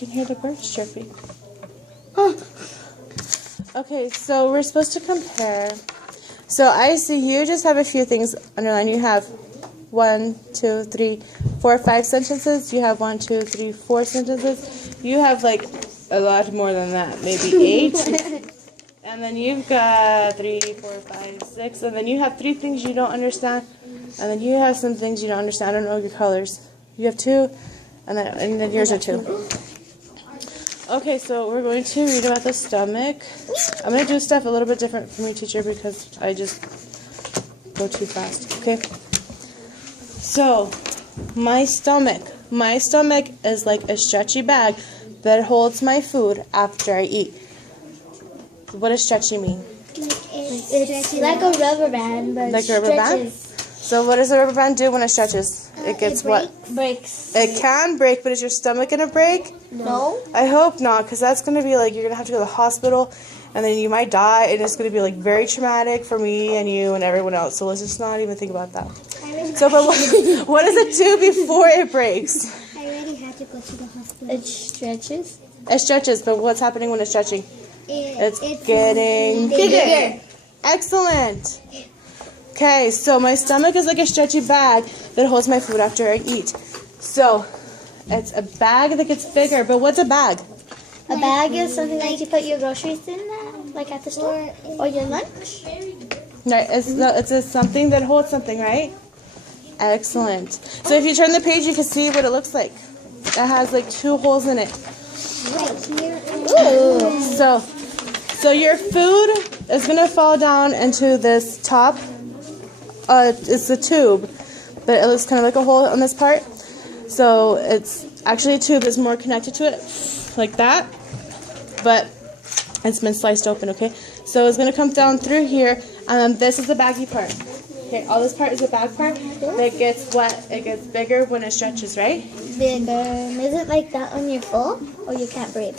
can hear the birds chirping. Okay, so we're supposed to compare. So I see you just have a few things underlined. You have 1, 2, 3, 4, 5 sentences. You have 1, 2, 3, 4 sentences. You have like a lot more than that, maybe 8. And then you've got 3, 4, 5, 6. And then you have 3 things you don't understand. And then you have some things you don't understand. I don't know your colors. You have 2, and then yours are 2. Okay, so we're going to read about the stomach. I'm going to do stuff a little bit different from your teacher because I just go too fast. Okay. So, my stomach is like a stretchy bag that holds my food after I eat. What does stretchy mean? It's like a rubber band, but like a rubber band? So what does a rubber band do when it stretches? It gets what? Breaks. It can break, but is your stomach going to break? No. I hope not, because that's going to be like, you're going to have to go to the hospital, and then you might die, and it's going to be like very traumatic for me and you and everyone else. So let's just not even think about that. So, but what does it do before it breaks? I already had to go to the hospital. It stretches. It stretches, but what's happening when it's stretching? It's getting bigger. Excellent. Okay, so my stomach is like a stretchy bag that holds my food after I eat. So, it's a bag that gets bigger, but what's a bag? A bag is something that you put your groceries in, like at the store, or your lunch. Right, it's something that holds something, right? Excellent. So if you turn the page, you can see what it looks like. It has like 2 holes in it. Right here. Ooh. So your food is going to fall down into this top. It's a tube, but it looks kind of like a hole on this part. So it's actually a tube that's more connected to it, like that. But it's been sliced open, okay? So it's going to come down through here, and then this is the baggy part. Okay, all this part is the bag part that gets wet. It gets bigger when it stretches, right? Bigger. Is it like that when you're full, or you can't breathe?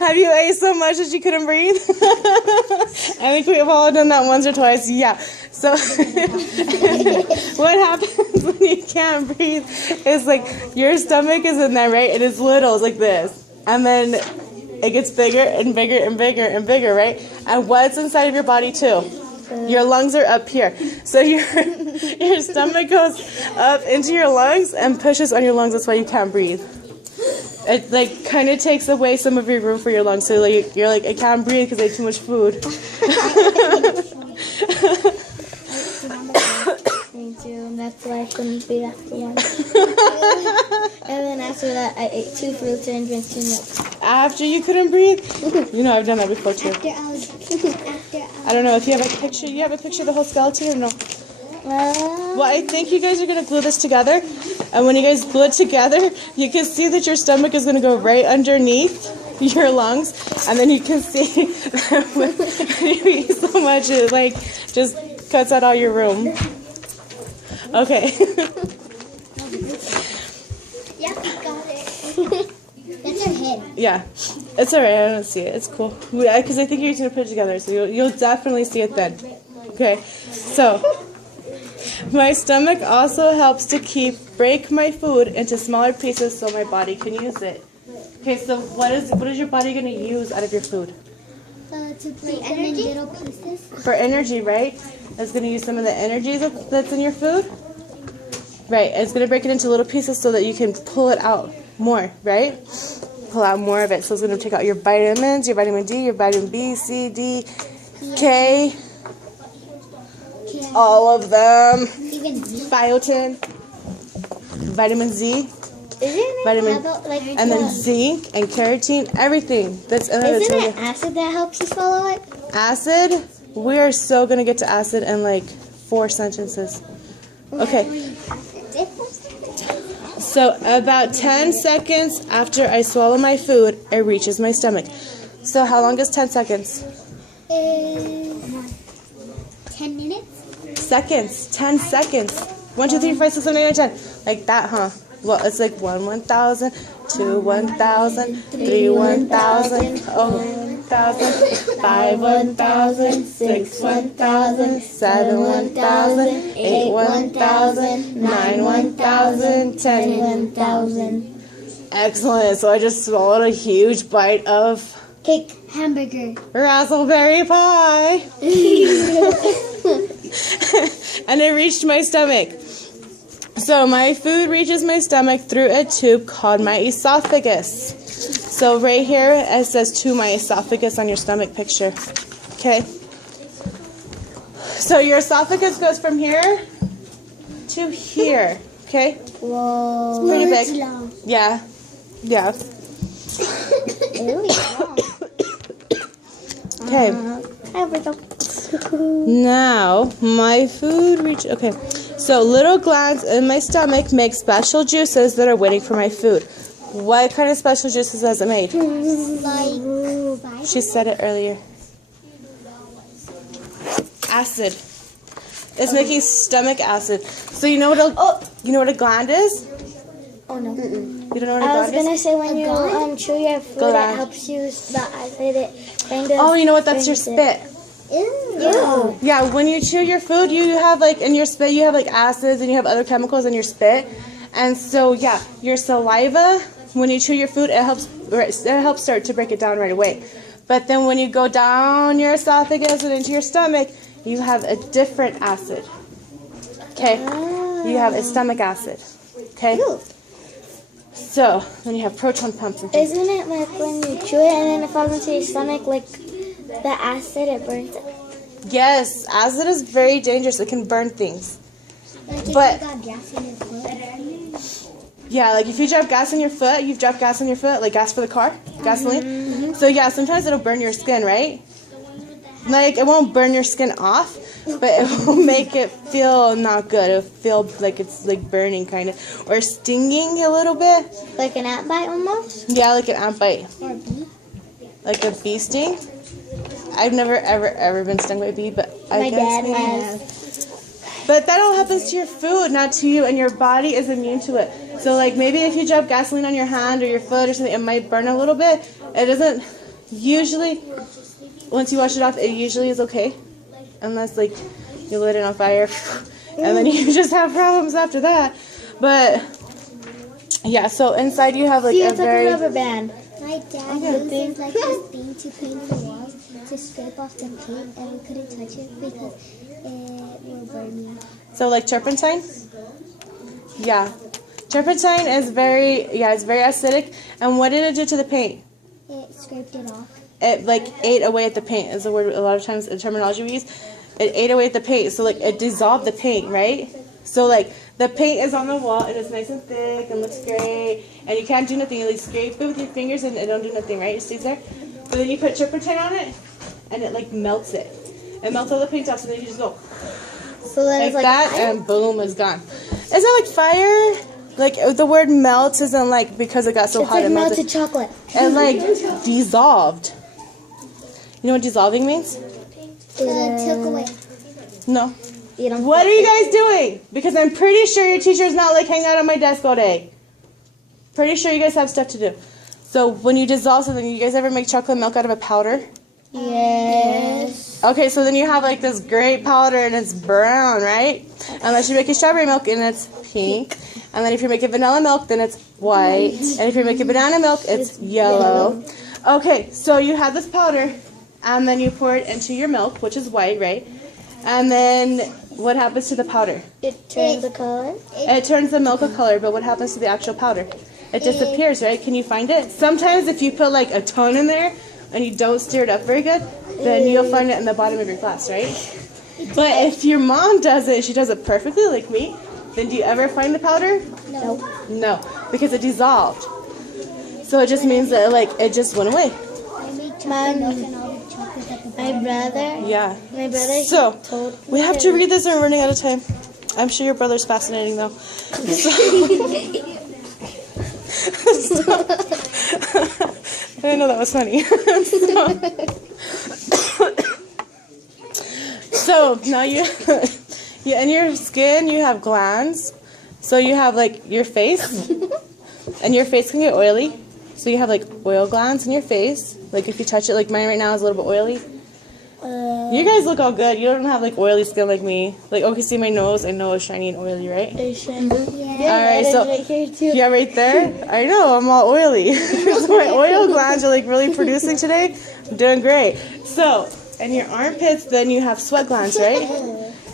Have you ate so much that you couldn't breathe? I think we've all done that once or twice. Yeah. So what happens when you can't breathe is like your stomach is in there, right? It is little, it's like this. And then it gets bigger and bigger and bigger and bigger, right? And what's inside of your body too? Your lungs are up here. So your stomach goes up into your lungs and pushes on your lungs. That's why you can't breathe. It like kind of takes away some of your room for your lungs. So like you're like, I can't breathe because I ate too much food. Me too. That's why I couldn't breathe after lunch. And then after that, I ate 2 fruits and drank 2 milk. After you couldn't breathe? You know, I've done that before too. I don't know if you have a picture. You have a picture of the whole skeleton or no? Well, I think you guys are going to glue this together. And when you guys glue it together, you can see that your stomach is going to go right underneath your lungs. And then you can see that when you eat so much, it like just cuts out all your room. Okay. Yeah, we got it. That's our head. Yeah. It's alright. I don't see it. It's cool. Because I think you're going to put it together. So you'll definitely see it then. Okay. So my stomach also helps to break my food into smaller pieces so my body can use it. Okay, so what is your body going to use out of your food? To break them in little pieces. For energy, right? It's going to use some of the energy that's in your food. Right, it's going to break it into little pieces so that you can pull it out more, right? Pull out more of it. So it's going to take out your vitamins, your vitamin D, your vitamin B, C, D, K. All of them. Even Z. Biotin, vitamin Z, vitamin, and then zinc and keratin, everything that's in there. Isn't it acid that helps you swallow it? Acid? We are so going to get to acid in like 4 sentences. Okay. So about 10 seconds after I swallow my food, it reaches my stomach. So how long is 10 seconds? 10 minutes? Seconds. 10 seconds. 1, 2, 3, 4, 5, 6, 7, 8, 9, 10. Like that, huh? Well, it's like 1, 1,000, 2, 1,000, 3, 1,000. Oh. 1,000, 5 1,000, 6 1,000, 7 1,000, 8 1,000, 9 1,000, 10 1,000. Excellent. So I just swallowed a huge bite of Cake. Hamburger. raspberry pie. And it reached my stomach. So my food reaches my stomach through a tube called my esophagus. So right here it says to my esophagus on your stomach picture. Okay. So your esophagus goes from here to here. Okay. Whoa. Pretty big. Yeah. Yeah. Okay. Now my food reach. Okay. So little glands in my stomach make special juices that are waiting for my food. What kind of special juices has it made? Like. She said it earlier. Acid. It's making stomach acid. So you know what a gland is? Oh no. You don't know what a I was gland gonna is? say when you chew your food, Gland. it helps you the acid. It kind of. Oh, you know what? That's your brings it. spit. Ew. Yeah, when you chew your food, you have like in your spit, you have like acids and you have other chemicals in your spit. And so yeah, your saliva, when you chew your food, it helps start to break it down right away. But then when you go down your esophagus and into your stomach, you have a different acid. Okay? You have a stomach acid. Okay? So, then you have proton pumps and things. Isn't it like when you chew it and then it falls into your stomach, like the acid, it burns it? Yes, acid is very dangerous. It can burn things. Like But- if you got gas in your foot. Yeah, like if you drop gas on your foot, you've dropped gas on your foot, like gas for the car, gasoline. So yeah, sometimes it'll burn your skin, right? Like it won't burn your skin off, but it will make it feel not good. It'll feel like it's like burning kind of, or stinging a little bit. Like an ant bite almost? Yeah, like an ant bite, Or a bee? like a bee sting. I've never ever been stung by a bee, but I My guess dad maybe. has. But that all happens to your food, not to you, and your body is immune to it. So, like, maybe if you drop gasoline on your hand or your foot or something, it might burn a little bit. It doesn't usually, once you wash it off, it usually is okay. Unless, like, you lit it on fire, and then you just have problems after that. But, yeah, so inside you have, like, See, a it's like very... a rubber band. My dad uses like this thing to paint the walls to scrape off the paint, and we couldn't touch it because it will burn you. So, like, turpentine? Yeah. Turpentine is it's very acidic. And what did it do to the paint? It scraped it off. It like ate away at the paint is the word a lot of times the terminology we use. It ate away at the paint, so like it dissolved the paint, right? So like the paint is on the wall and it's nice and thick and looks great, and you can't do nothing. You like scrape it with your fingers and it don't do nothing, right? It stays there. But then you put turpentine on it and it like melts it. It melts all the paint off, so then you just go So then like it's like that and boom, it's gone. It's not like fire. Like the word melts isn't like because it got so it's hot like it melted. melted chocolate. It like dissolved. You know what dissolving means? Took away. No. You don't What are you guys doing? Because I'm pretty sure your teacher is not like hanging out on my desk all day. Pretty sure you guys have stuff to do. So when you dissolve something, you guys ever make chocolate milk out of a powder? Yes. Okay, so then you have like this great powder and it's brown, right? Unless you're making strawberry milk and it's pink. And then if you're making vanilla milk, then it's white. And if you're making banana milk, it's yellow. Okay, so you have this powder, and then you pour it into your milk, which is white, right? And then what happens to the powder? It turns the color. It turns the milk a color, but what happens to the actual powder? It disappears, right? Can you find it? Sometimes if you put like a ton in there and you don't stir it up very good, then you'll find it in the bottom of your glass, right? But if your mom does it, she does it perfectly like me, then do you ever find the powder? No. No, because it dissolved. So it just means that like it just went away. I made chocolate Mom. milk and all the chocolate at the My brother. Yeah. My brother. So told we have to read this and we're running out of time. I'm sure your brother's fascinating though. I know that was funny. So now you in your skin you have glands. So you have like your face, and your face can get oily. So you have like oil glands in your face. Like if you touch it, like mine right now is a little bit oily. You guys look all good. You don't have like oily skin like me. Like, okay, see my nose? I know it's shiny and oily, right? Yeah. Alright, so right here too. yeah, right there. I know, I'm all oily. So my oil glands are like really producing today. I'm doing great. So, in your armpits, then you have sweat glands, right?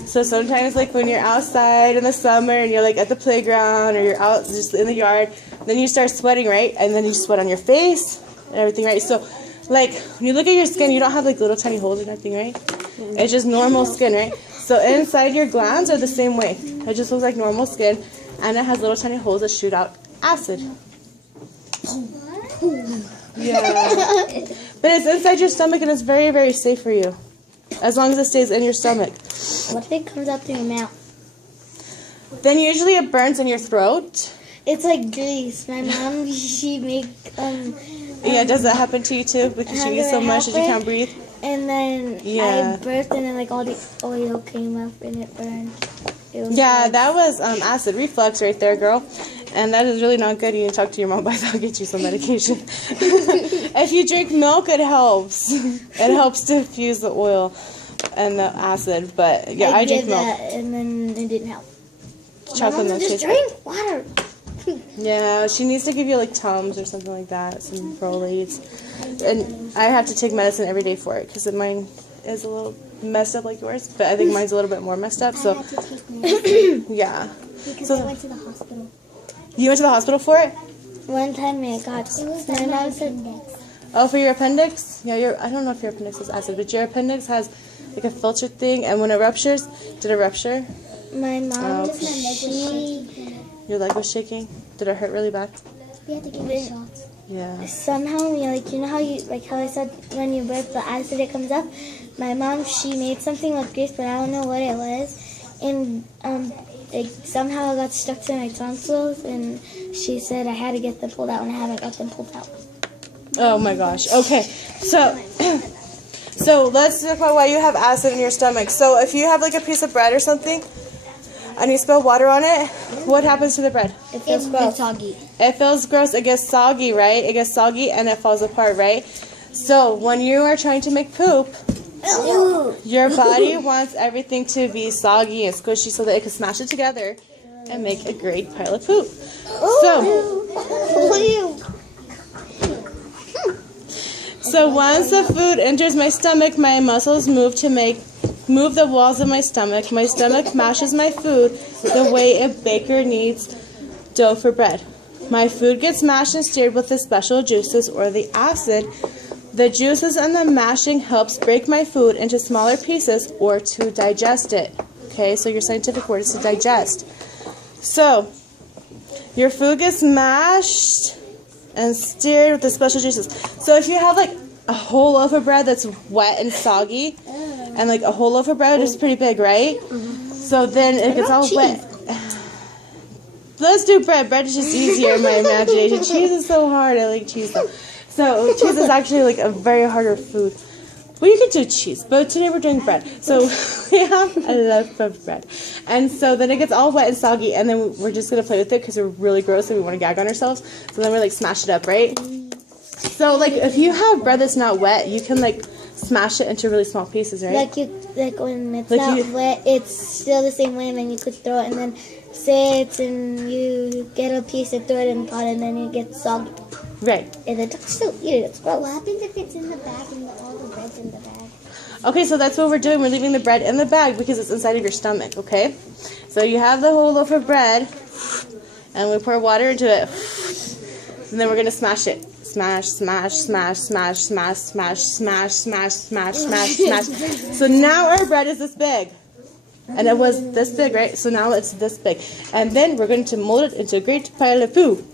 So sometimes like when you're outside in the summer and you're like at the playground or you're out just in the yard, then you start sweating, right? And then you sweat on your face and everything, right? So like when you look at your skin, you don't have like little tiny holes or nothing, right? It's just normal skin, right? So inside your glands are the same way. It just looks like normal skin, and it has little tiny holes that shoot out acid. Yeah. But it's inside your stomach and it's very, very safe for you. As long as it stays in your stomach. What if it comes out through your mouth? Then usually it burns in your throat. It's like grease. My mom, she make Yeah, does that happen to you too? Because you eat so much that you can't breathe? and then Yeah. I burped and then like all the oil came up and it burned. It was Yeah, like- that was acid reflux right there, girl. And that is really not good. You need to talk to your mom about that. I'll get you some medication. If you drink milk, it helps. It helps diffuse the oil and the acid. But yeah, I drink did milk. that and then it didn't help. Chocolate milk Just tastes drink water. Yeah, she needs to give you like Tums or something like that, some Prolates. And I have to take medicine every day for it because mine is a little messed up like yours, but I think mine's a little bit more messed up. I So had to take medicine yeah, because So- I went to the hospital. you went to the hospital for it? One time I got It was my my mom said appendix. Oh, for your appendix? Yeah, I don't know if your appendix has acid, but your appendix has like a filter thing, and when it ruptures, did it rupture? my mom Oh. Just my leg was shaking. Your leg was shaking? Did it hurt really bad? We had to give me shots. Yeah. somehow you know how you like how I said when you burp the acid it comes up. My mom she made something with grease, but I don't know what it was, and it somehow it got stuck to my tonsils, and she said I had to get them pulled out, and I haven't got them pulled out. Oh my gosh. Okay. So so let's talk about why you have acid in your stomach. So if you have like a piece of bread or something and you spill water on it, what happens to the bread? It feels gross. soggy. It feels gross. It gets soggy, right? It gets soggy and it falls apart, right? So when you are trying to make poop, your body wants everything to be soggy and squishy so that it can smash it together and make a great pile of poop. So once the food enters my stomach, my muscles move the walls of my stomach. My stomach mashes my food the way a baker kneads dough for bread. My food gets mashed and stirred with the special juices or the acid. The juices and the mashing helps break my food into smaller pieces or to digest it. Okay, so your scientific word is to digest. So your food gets mashed and stirred with the special juices. So if you have like a whole loaf of bread that's wet and soggy, and like a whole loaf of bread is pretty big, right? So then it gets all wet. Let's do bread. Bread is just easier in my imagination. Cheese is so hard. I like cheese though. So cheese is actually like a very harder food. Well, you could do cheese, but today we're doing bread. So we have a loaf of bread. And so then it gets all wet and soggy, and then we're just going to play with it because we're really gross and we want to gag on ourselves. So then we like smash it up, right? So like if you have bread that's not wet, you can like smash it into really small pieces, right? Like when it's Like not you- wet, it's still the same way, and then you could throw it, and then sit and you get a piece and throw it in the pot, and then it gets soggy, Right. and then still eat it. It's gross. What happens if it's in the bag and all the bread's in the bag? Okay, so that's what we're doing. We're leaving the bread in the bag because it's inside of your stomach, okay? So you have the whole loaf of bread, and we pour water into it, and then we're going to smash it. Smash, smash, smash, smash, smash, smash, smash, smash, smash, smash, smash. So now our bread is this big. And it was this big, right? So now it's this big. And then we're going to mold it into a great pile of poo.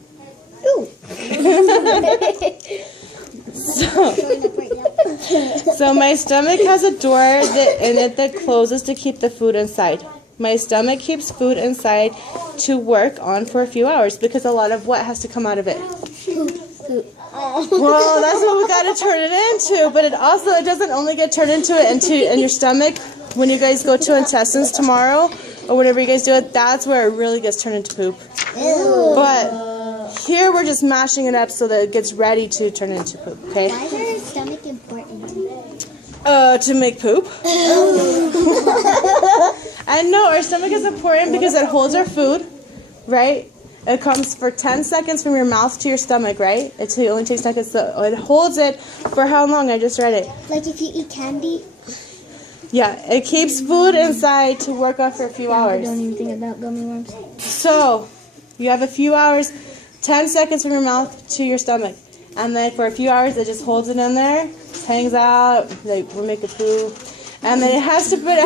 So my stomach has a door in it that closes to keep the food inside. My stomach keeps food inside to work on for a few hours because a lot of what has to come out of it. Well, that's what we got to turn it into. But it doesn't only get turned into in your stomach. When you guys go to intestines tomorrow or whenever you guys do it, that's where it really gets turned into poop. But Here we're just mashing it up so that it gets ready to turn into poop, okay? Why is our stomach important? To make poop. And no, our stomach is important because it holds our food, right? It comes for 10 seconds from your mouth to your stomach, right? It only takes seconds. So it holds it for how long? I just read it. Like if you eat candy. Yeah, it keeps food inside to work on for a few I hours. don't even think about gummy worms. So you have a few hours, 10 seconds from your mouth to your stomach. And then for a few hours, it just holds it in there, hangs out, like we're making food. And then it has to break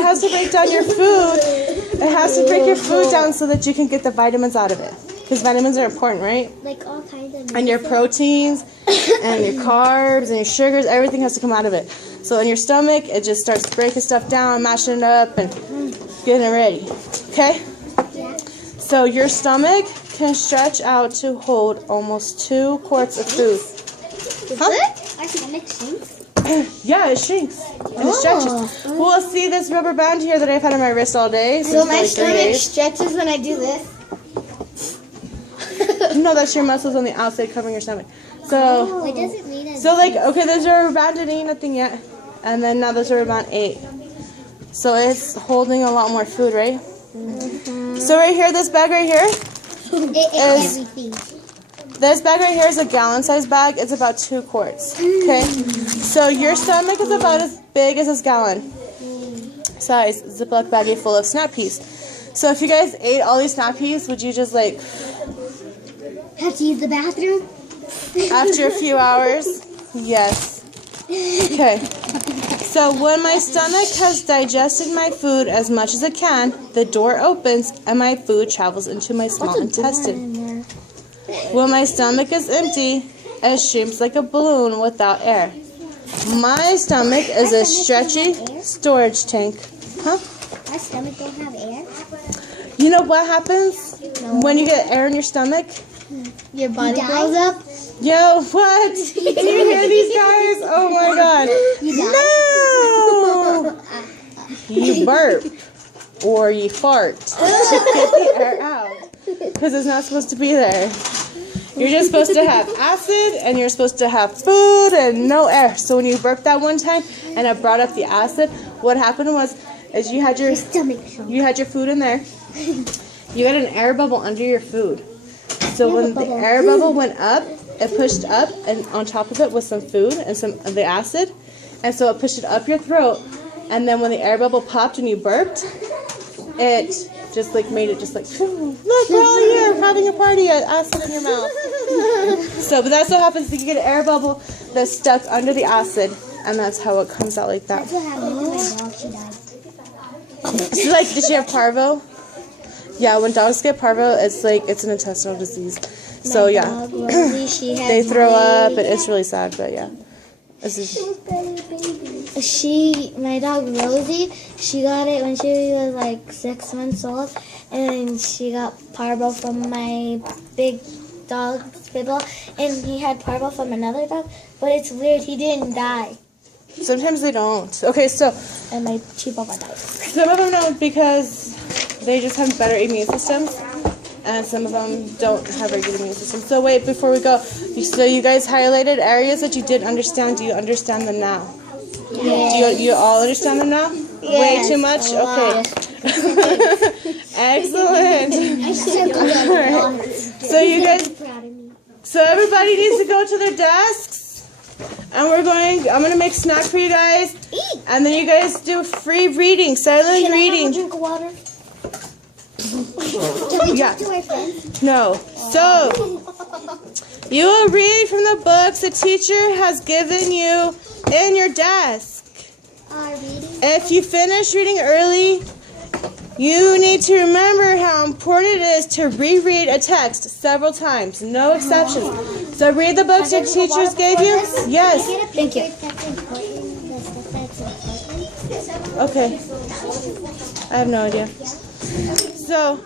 down your food. It has to break your food down so that you can get the vitamins out of it. Because vitamins are important, right? Like all kinds of And your proteins and your carbs and your sugars, everything has to come out of it. So in your stomach, it just starts breaking stuff down, mashing it up, and getting it ready. Okay? Yeah. So your stomach can stretch out to hold almost 2 quarts of food. Huh? Our stomach shrinks. Yeah, it shrinks and it stretches. Well, see this rubber band here that I've had on my wrist all day. So since my like 3 stomach days. stretches when I do this. No, that's your muscles on the outside covering your stomach. So, What does it mean? so like, okay, there's a rubber band, didn't eat nothing yet, and then now there's a rubber band 8. So it's holding a lot more food, right? So right here, this bag right here, It ate everything. this bag right here is a gallon-sized bag. It's about 2 quarts. Okay, so your stomach is about as big as this gallon size Ziploc baggie full of snap peas. So if you guys ate all these snap peas, would you just like Have to use the bathroom? after a few hours? Yes. Okay. So when my stomach has digested my food as much as it can, the door opens and my food travels into my small intestine. When my stomach is empty, it shrinks like a balloon without air. My stomach is a stretchy storage tank. Huh? Our stomach don't have air. You know what happens when you get air in your stomach? Your body die? blows up. Yo, what? Do you hear these guys? Oh my god. No! You burp or you fart to get the air out because it's not supposed to be there. You're just supposed to have acid and you're supposed to have food and no air. So when you burped that one time and it brought up the acid, what happened was is you had your Stomach shrunk. food in there. You got an air bubble under your food. So You have when a the bubble. air bubble went up, it pushed up, and on top of it was some food and some of the acid, and so it pushed it up your throat. And then when the air bubble popped and you burped, it just like made it just like, look, we're all here having a party, acid in your mouth. So, but that's what happens. You get an air bubble that's stuck under the acid, and that's how it comes out like that. That's what happened to my dog. She died. So like, did she have parvo? Yeah, when dogs get parvo, it's like it's an intestinal disease. So yeah, Dog, Rosie, she had they throw up, and it's really sad. But yeah, this is my dog Rosie, she got it when she was like 6 months old, and she got parvo from my big dog Spitball, and he had parvo from another dog. But it's weird, he didn't die, sometimes they don't. Okay, so and my Chihuahua died. some of them don't because they just have better immune systems, and some of them don't have very good immune systems. So wait, before we go, so you guys highlighted areas that you didn't understand. Do you understand them now? Yeah. Do you all understand them now? Way too much? Okay. Excellent. Alright. So you guys, Proud of me. so everybody needs to go to their desks, and I'm gonna make snack for you guys, and then you guys do free reading, silent Can I have a reading. drink of water? Can we Yeah. talk to our friends? No. So you will read from the books the teacher has given you in your desk. Reading. If you finish reading early, you need to remember how important it is to reread a text several times, no exceptions. So read the books your teachers gave you. Yes. Thank you. That's important. The stuff that's important. Okay. I have no idea. So